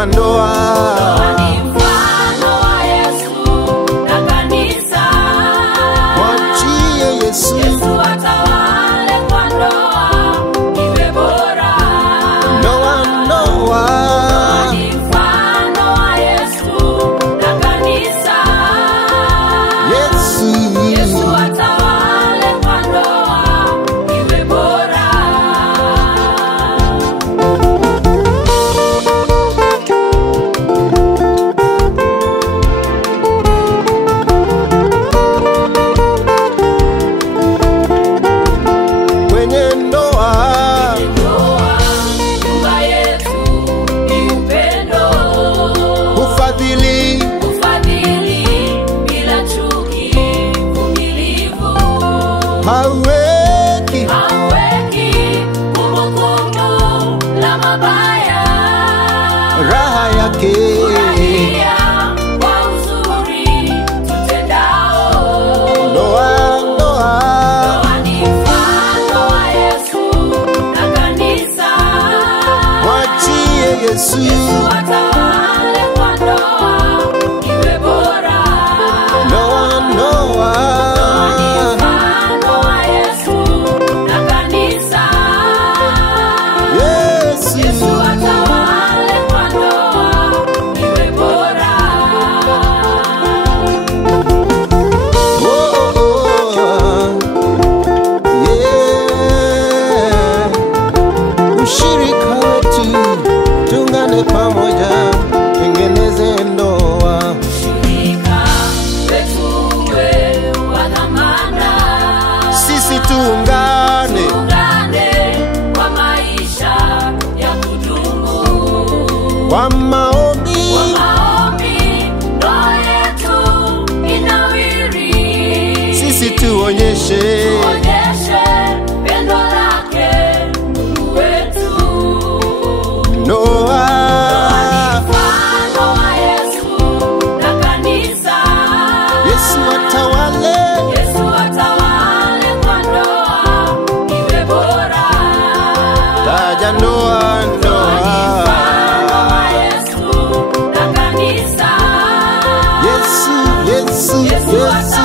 kama ndoa. Ndoa ni mfano wa Yesu na kanisa. Mwachie Yesu. Yesu atawale kwa ndoa iwe bora. Ndoa, ndoa. Ndoa ni mfano wa Yesu na kanisa. Yesu. Yesu atawale kwa ndoa iwe bora. Kwenye ndoa, Nyumba yetu ni upendo, ufadhili, ufadhili bila chuki, uvumilivu, haweki hauweki kumbukumbu la mabaya, raha yake. furahia kwa uzuri tutendao. Ndoa, ndoa. Ndoa ni mfano wa Yesu na kanisa. Mwachie Yesu. Yesu atawale kwa ndoa iwe bora. Ndoa, ndoa. Ndoa ni mfano wa Yesu na kanisa. Yesu. Yesu atawale kwa ndoa iwe bora. Oh, oh, oh. Yeah. Ushirika wetu, tungane pamoja, tengeneze ndoa. Shirika wetu uwe wa dhamana. Sisi tuungane, Tuungane kwa maisha ya kudumu. kwa maombi, Maombi ndoa yetu inawiri. sisi tuonyeshe Onyeshe pendo lake Mungu wetu. ndoa. Mfano wa Yesu na kanisa. Yesu atawale, Yesu atawale kwa ndoa iwe bora. taja ndoa, ndoa. Mfano wa Yesu na kanisa. Yesu, Yesu, Yesu Yesu.